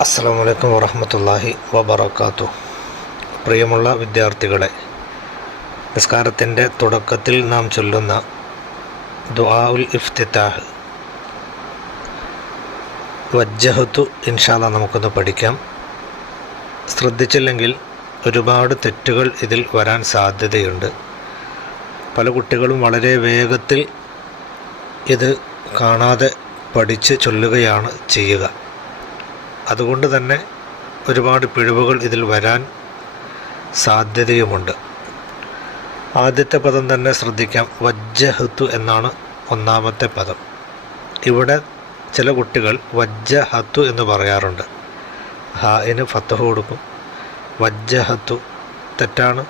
അസ്സാം വലൈക്കും വറഹമത്തല്ലാഹി വബർക്കാത്തു പ്രിയമുള്ള വിദ്യാർത്ഥികളെ നിസ്കാരത്തിന്റെ തുടക്കത്തിൽ നാം ചൊല്ലുന്ന ദുആ ഉൽ ഇഫ്തിത്താഹ് വജ്ജഹത്തു ഇൻഷാല്ല നമുക്കൊന്ന് പഠിക്കാം. ശ്രദ്ധിച്ചില്ലെങ്കിൽ ഒരുപാട് തെറ്റുകൾ ഇതിൽ വരാൻ സാധ്യതയുണ്ട്. പല കുട്ടികളും വളരെ വേഗത്തിൽ ഇത് കാണാതെ പഠിച്ച് ചൊല്ലുകയാണ് ചെയ്യുക. അതുകൊണ്ട് തന്നെ ഒരുപാട് പിഴവുകൾ ഇതിൽ വരാൻ സാധ്യതയുമുണ്ട്. ആദ്യത്തെ പദം തന്നെ ശ്രദ്ധിക്കാം. വജ്ജഹത്തു എന്നാണ് ഒന്നാമത്തെ പദം. ഇവിടെ ചില കുട്ടികൾ വജ്ജഹത്തു എന്ന് പറയാറുണ്ട്. ഹായിന് ഫത്തഹ കൊടുക്കും. വജ്ജഹത്തു തെറ്റാണ്.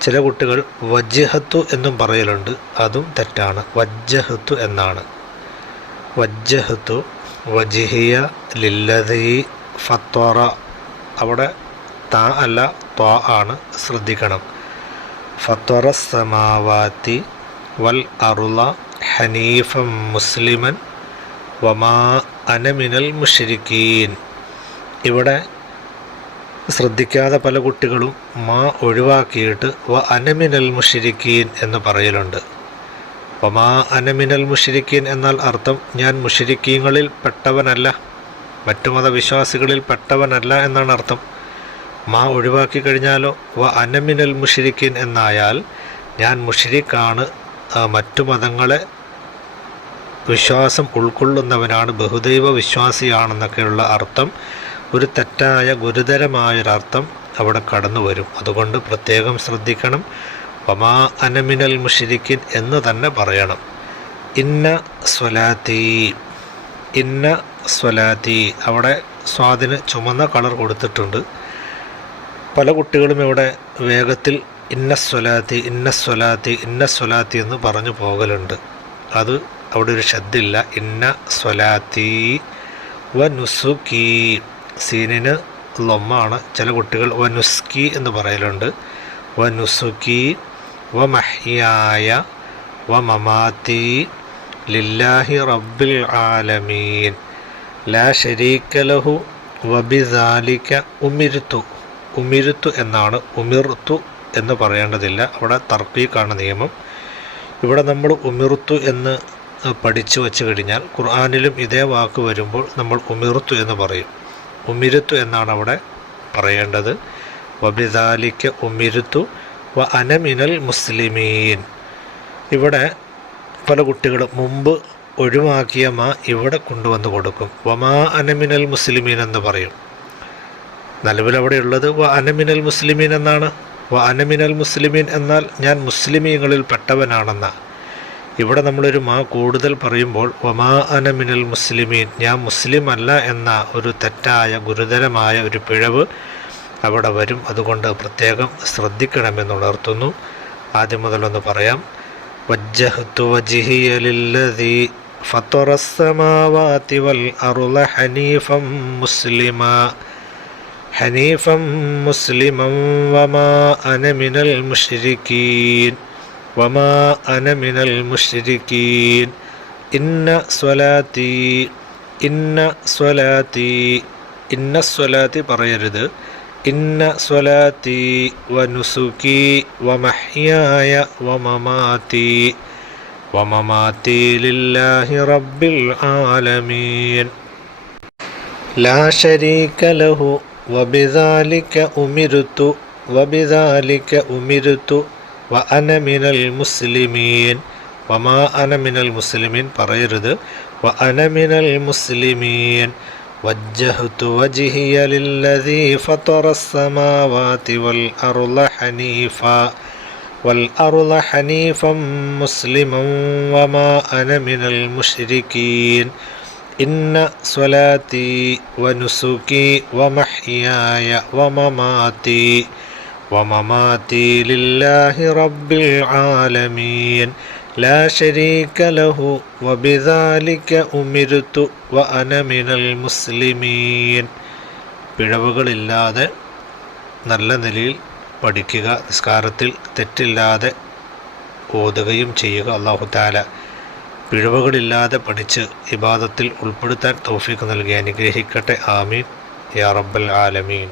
ചില കുട്ടികൾ വജ്ജഹത്തു എന്നും പറയലുണ്ട്. അതും തെറ്റാണ്. വജ്ജഹത്തു എന്നാണ്. വജ്ജഹത്തു വജിഹിയ ലില്ലതി ഫത്തോറ അവിടെ താ അല്ല ത്വ ആണ് ശ്രദ്ധിക്കണം. ഫത്തോറ സമാവാത്തി വൽ അറുള ഹനീഫം മുസ്ലിമൻ വമാ അനമിനൽ മുഷരിക്കീൻ. ഇവിടെ ശ്രദ്ധിക്കാതെ പല കുട്ടികളും മാ ഒഴിവാക്കിയിട്ട് വ അനമിനൽ മുഷരിക്കീൻ എന്ന് പറയലുണ്ട്. വമാ അനമിനൽ മുഷിരിക്കീൻ എന്നാൽ അർത്ഥം ഞാൻ മുഷിരിക്കീങ്ങളിൽ പെട്ടവനല്ല മറ്റു മതവിശ്വാസികളിൽ പെട്ടവനല്ല എന്നാണ് അർത്ഥം. മാ ഒഴിവാക്കി കഴിഞ്ഞാലോ? വ അനമിനൽ മുഷിരിക്കീൻ എന്നായാൽ ഞാൻ മുഷിരിക്കാണ് മറ്റു മതങ്ങളെ വിശ്വാസം ഉൾക്കൊള്ളുന്നവനാണ് ബഹുദൈവ വിശ്വാസിയാണെന്നൊക്കെയുള്ള അർത്ഥം. ഒരു തെറ്റായ ഗുരുതരമായൊരർത്ഥം അവിടെ കടന്നു വരും അതുകൊണ്ട് പ്രത്യേകം ശ്രദ്ധിക്കണം. വമാ അനമിനൽ മുഷിരിക്കിൻ എന്ന് തന്നെ പറയണം. ഇന്ന സ്വലാത്തി ഇന്ന സ്വലാത്തി. അവിടെ സ്വാദിന് ചുമന്ന കളർ കൊടുത്തിട്ടുണ്ട്. പല കുട്ടികളും ഇവിടെ വേഗത്തിൽ ഇന്ന സ്വലാത്തി ഇന്ന സ്വലാത്തി ഇന്ന സ്വലാത്തി എന്ന് പറഞ്ഞു പോകലുണ്ട്. അത് അവിടെ ഒരു ശബ്ദമില്ല ഇന്ന സ്വലാത്തി വ നുസുക്കി സീനിന് ലൊമ്മാണ്. ചില കുട്ടികൾ വ നുസ്കി എന്ന് പറയലുണ്ട്. വ നുസുക്കി വ വമമാതി ലില്ലാഹി റബ്ബിൽ ആലമീൻ. ലാ ഷരീക്കലഹു വബിസാലിക ഉമിരുത്തു ഉമിരുത്തു എന്നാണ് ഉമിർത്തു എന്ന് പറയേണ്ടതില്ല. അവിടെ തർക്കീക്കാണ് നിയമം. ഇവിടെ നമ്മൾ ഉമിർത്തു എന്ന് പഠിച്ചു വച്ചു കഴിഞ്ഞാൽ ഖുർആാനിലും ഇതേ വാക്ക് വരുമ്പോൾ നമ്മൾ ഉമിർത്തു എന്ന് പറയും. ഉമിരുത്തു എന്നാണ് അവിടെ പറയേണ്ടത്. വബിദാലിക്ക് ഉമിരുത്തു വ അനമിനൽ മുസ്ലിമീൻ. ഇവിടെ പല കുട്ടികളും മുമ്പ് ഒഴിവാക്കിയ മാ ഇവിടെ കൊണ്ടുവന്ന് കൊടുക്കും. വമാ അനമിനൽ മുസ്ലിമീൻ എന്ന് പറയും. നിലവിൽ അവിടെ ഉള്ളത് വ അനമിനൽ മുസ്ലിമീൻ എന്നാണ്. വ അനമിനൽ മുസ്ലിമീൻ എന്നാൽ ഞാൻ മുസ്ലിമീങ്ങളിൽ പെട്ടവനാണെന്ന. ഇവിടെ നമ്മളൊരു മാ കൂടുതൽ പറയുമ്പോൾ വമാ അനമിനൽ മുസ്ലിമീൻ ഞാൻ മുസ്ലിം അല്ല എന്ന ഒരു തെറ്റായ ഗുരുതരമായ ഒരു പിഴവ് അവിടെ വരും അതുകൊണ്ട് പ്രത്യേകം ശ്രദ്ധിക്കണമെന്നുണർത്തുന്നു ആദ്യം മുതലൊന്ന് പറയാം വജ്ജഹത്തു വജിഹിയ ലില്ലദീ ഫത്തറ السماوات والأرض حنيفا مسلما حنيفا مسلما وما أنا من المشركين وما أنا من المشركين إن صلاتي إن صلاتي إن صلاتي പറയരുത് ഇന്ന സ്വലാത്തി വനുസുക്കി വമഹ്യായ വമമാതി വമമാതി ലില്ലാഹി റബ്ബിൽ ആലമീൻ ലാ ശരീക ലഹു വബിദാലിക ഉമിരുത്തു വബിദാലിക ഉമിരുത്തു വ അന മിനൽ മുസ്ലിമീൻ വമാ അന മിനൽ മുസ്ലിമീൻ പറയരുത്. വ അന മിനൽ മുസ്ലിമീൻ وجهت وجهي للذي فطر السماوات والأرض حنيفا والأرض حنيفا مسلما وما أنا من المشركين. إن صلاتي ونسكي ومحياي ومماتي ومماتي لله رب العالمين. لا شريك له وبذلك أمرت وأنا من المسلمين പിഴവുകളില്ലാതെ നല്ല നിലയിൽ പഠിക്കുക നിസ്കാരത്തിൽ തെറ്റില്ലാതെ ഓതുകയും ചെയ്യുക അള്ളാഹു താല പിഴവുകളില്ലാതെ പഠിച്ച് ഇബാദത്തിൽ ഉൾപ്പെടുത്താൻ തൗഫീഖ് നൽകി അനുഗ്രഹിക്കട്ടെ ആമീൻ യാ റബ്ബൽ ആലമീൻ